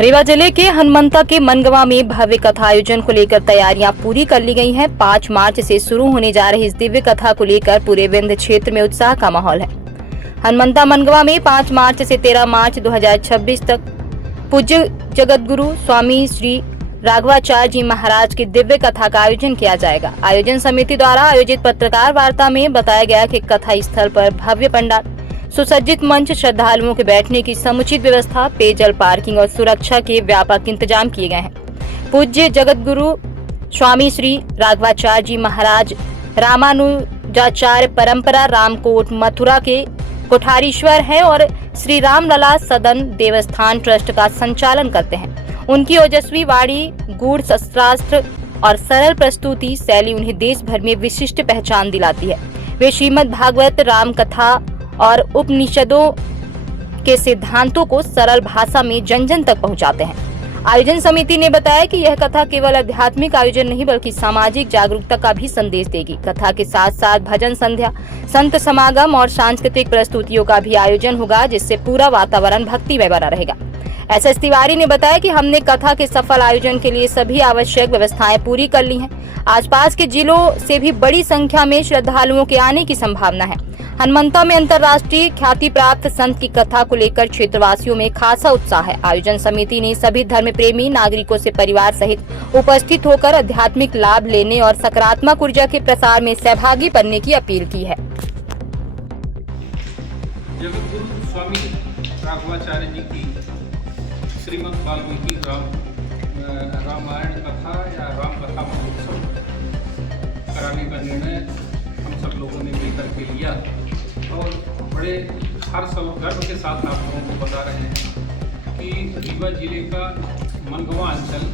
रीवा जिले के हनुमंता के मनगवा में भव्य कथा आयोजन को लेकर तैयारियां पूरी कर ली गई हैं। 5 मार्च से शुरू होने जा रही इस दिव्य कथा को लेकर पूरे विंध्य क्षेत्र में उत्साह का माहौल है। हनुमंता मनगवा में 5 मार्च से 13 मार्च 2026 तक पूज्य जगतगुरु स्वामी श्री राघवाचार्य जी महाराज की दिव्य कथा का आयोजन किया जाएगा। आयोजन समिति द्वारा आयोजित पत्रकार वार्ता में बताया गया कि कथा स्थल पर भव्य पंडाल, सुसज्जित मंच, श्रद्धालुओं के बैठने की समुचित व्यवस्था, पेयजल, पार्किंग और सुरक्षा के व्यापक इंतजाम किए गए हैं। पूज्य जगतगुरु स्वामी श्री राघवाचार्य जी महाराज रामानुजाचार्य परंपरा रामकोट मथुरा के कोठारीश्वर हैं और श्री रामलला सदन देवस्थान ट्रस्ट का संचालन करते हैं। उनकी ओजस्वी वाणी, गूढ़ शास्त्र और सरल प्रस्तुति शैली उन्हें देश भर में विशिष्ट पहचान दिलाती है। वे श्रीमद् भागवत, राम कथा और उपनिषदों के सिद्धांतों को सरल भाषा में जन जन तक पहुंचाते हैं। आयोजन समिति ने बताया कि यह कथा केवल आध्यात्मिक आयोजन नहीं बल्कि सामाजिक जागरूकता का भी संदेश देगी। कथा के साथ साथ भजन संध्या, संत समागम और सांस्कृतिक प्रस्तुतियों का भी आयोजन होगा, जिससे पूरा वातावरण भक्तिमय बना रहेगा। एसएस तिवारी ने बताया कि हमने कथा के सफल आयोजन के लिए सभी आवश्यक व्यवस्थाएं पूरी कर ली हैं। आसपास के जिलों से भी बड़ी संख्या में श्रद्धालुओं के आने की संभावना है। हनुमंता में अंतर्राष्ट्रीय ख्याति प्राप्त संत की कथा को लेकर क्षेत्रवासियों में खासा उत्साह है। आयोजन समिति ने सभी धर्म प्रेमी नागरिकों से परिवार सहित उपस्थित होकर आध्यात्मिक लाभ लेने और सकारात्मक ऊर्जा के प्रसार में सहभागी बनने की अपील की है। जगतगुरु स्वामी राघवाचार्य जी की श्रीमद् वाल्मीकि रामायण कथा या राम कथा महोत्सव कराने का निर्णय हम सब लोगों ने मिलकर के लिया और बड़े हर्ष और गर्व के साथ आप लोगों को बता रहे हैं कि रीवा जिले का मनगवा अंचल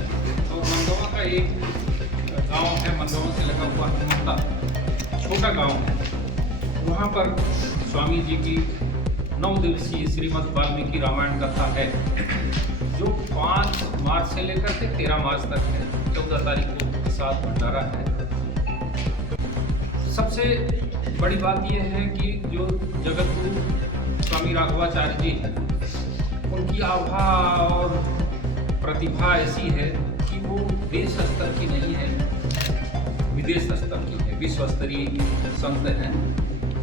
और मनगवा का एक गांव है, मनगवा से लगा हुआ हनुमंता छोटा गांव है। वहाँ पर स्वामी जी की 9 दिवसीय श्रीमद् वाल्मीकि रामायण कथा है, जो 5 मार्च से लेकर के 13 मार्च तक है। 14 तारीख को प्रसाद भंडारा है। सबसे बड़ी बात यह है कि जो जगतगुरु स्वामी राघवाचार्य जी हैं, उनकी आभा और प्रतिभा ऐसी है कि वो देश स्तर की नहीं है, विदेश स्तर की है, विश्व स्तरीय संत हैं।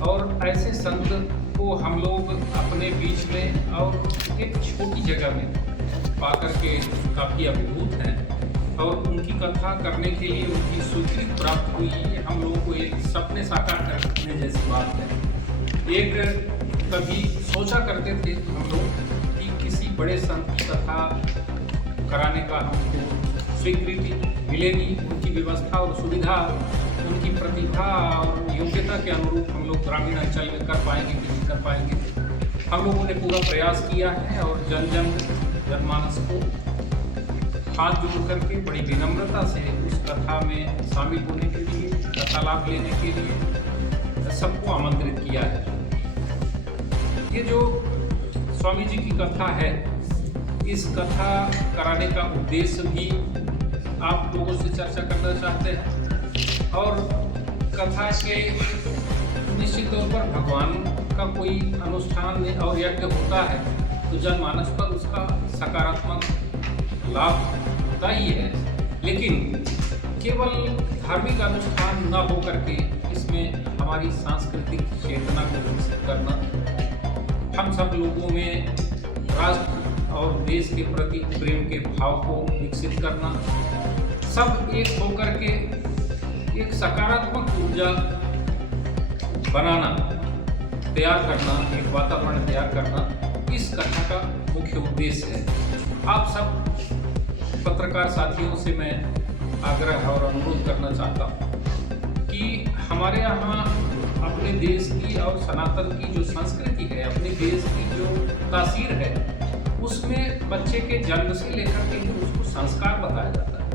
और ऐसे संत को हम लोग अपने बीच में और एक छोटी जगह में पाकर के काफ़ी अभिभूत हैं और उनकी कथा करने के लिए उनकी स्वीकृति प्राप्त हुई। हम लोगों को एक सपने साकार करने जैसी बात है। एक कभी सोचा करते थे हम लोग कि किसी बड़े संत की कथा कराने का हमको स्वीकृति मिलेगी, उनकी व्यवस्था और सुविधा, उनकी प्रतिभा और योग्यता के अनुरूप हम लोग ग्रामीण अंचल में कर पाएंगे कि नहीं कर पाएंगे। हम लोगों ने पूरा प्रयास किया है और जनमानस को हाथ जोड़ करके बड़ी विनम्रता से उस कथा में शामिल होने के लिए, कथा लाभ लेने के लिए सबको आमंत्रित किया है। ये जो स्वामी जी की कथा है, इस कथा कराने का उद्देश्य भी आप लोगों से चर्चा करना चाहते हैं। और कथा के निश्चित तौर पर भगवान का कोई अनुष्ठान और यज्ञ होता है तो जनमानस पर उसका सकारात्मक लाभ होता ही है, लेकिन केवल धार्मिक अनुष्ठान न हो करके इसमें हमारी सांस्कृतिक चेतना को विकसित करना, हम सब लोगों में राष्ट्र और देश के प्रति प्रेम के भाव को विकसित करना, सब एक होकर के एक सकारात्मक ऊर्जा बनाना, तैयार करना, एक वातावरण तैयार करना, इस कथा का मुख्य उद्देश्य है। आप सब पत्रकार साथियों से मैं आग्रह और अनुरोध करना चाहता हूँ कि हमारे यहाँ अपने देश की और सनातन की जो संस्कृति है, अपने देश की जो तासीर है, उसमें बच्चे के जन्म से लेकर के उसको संस्कार बताया जाता है।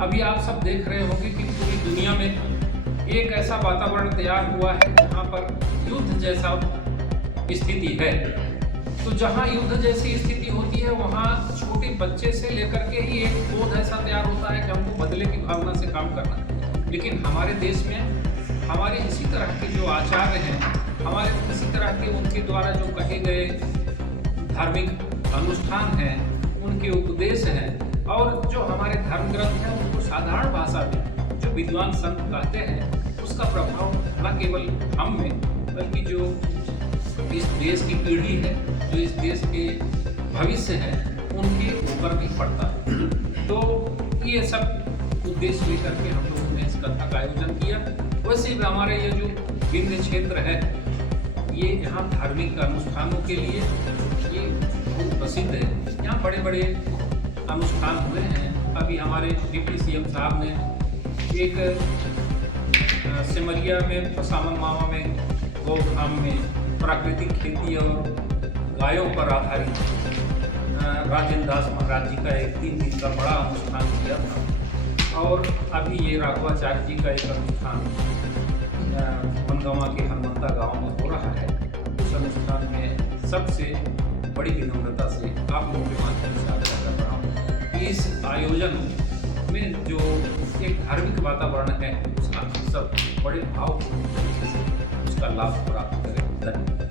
अभी आप सब देख रहे होंगे कि पूरी दुनिया में एक ऐसा वातावरण तैयार हुआ है जहाँ पर युद्ध जैसा स्थिति है। तो जहाँ युद्ध जैसी स्थिति होती है वहाँ छोटे बच्चे से लेकर के ही एक बोध ऐसा तैयार होता है कि हमको बदले की भावना से काम करना है। लेकिन हमारे देश में हमारे इसी तरह के जो आचार्य हैं, हमारे इसी तरह के उनके द्वारा जो कहे गए धार्मिक अनुष्ठान हैं, उनके उनके उपदेश हैं और जो हमारे धर्म ग्रंथ हैं उनको साधारण भाषा में जो विद्वान संत कहते हैं उसका प्रभाव न केवल हम में बल्कि जो इस देश की पीढ़ी है, जो इस देश के भविष्य है, उनके ऊपर भी पड़ता है। तो ये सब उद्देश्य लेकर के हम लोगों ने इस कथा का आयोजन किया। वैसे भी हमारे ये जो विंध्य क्षेत्र है ये यहाँ धार्मिक अनुष्ठानों के लिए ये बहुत प्रसिद्ध है। यहाँ बड़े बड़े अनुष्ठान हुए हैं। अभी हमारे डिप्टी सीएम साहब ने एक सिमरिया में सावन मामा में गौधाम में प्राकृतिक खेती और गायों पर आधारित राजेंद्र दास महाराज जी का एक 3 दिन का बड़ा अनुष्ठान किया था। और अभी ये राघवाचार्य जी का एक अनुष्ठान मनगवा के हनुमंता गांव में हो रहा है। उस अनुष्ठान में सबसे बड़ी विनम्रता से आप लोगों के माध्यम से आग्रह कर रहा हूँ कि इस आयोजन में जो एक धार्मिक वातावरण है उसका सब बड़े भावपूर्ण तरीके से उसका लाभ प्राप्त करें। धन्यवाद।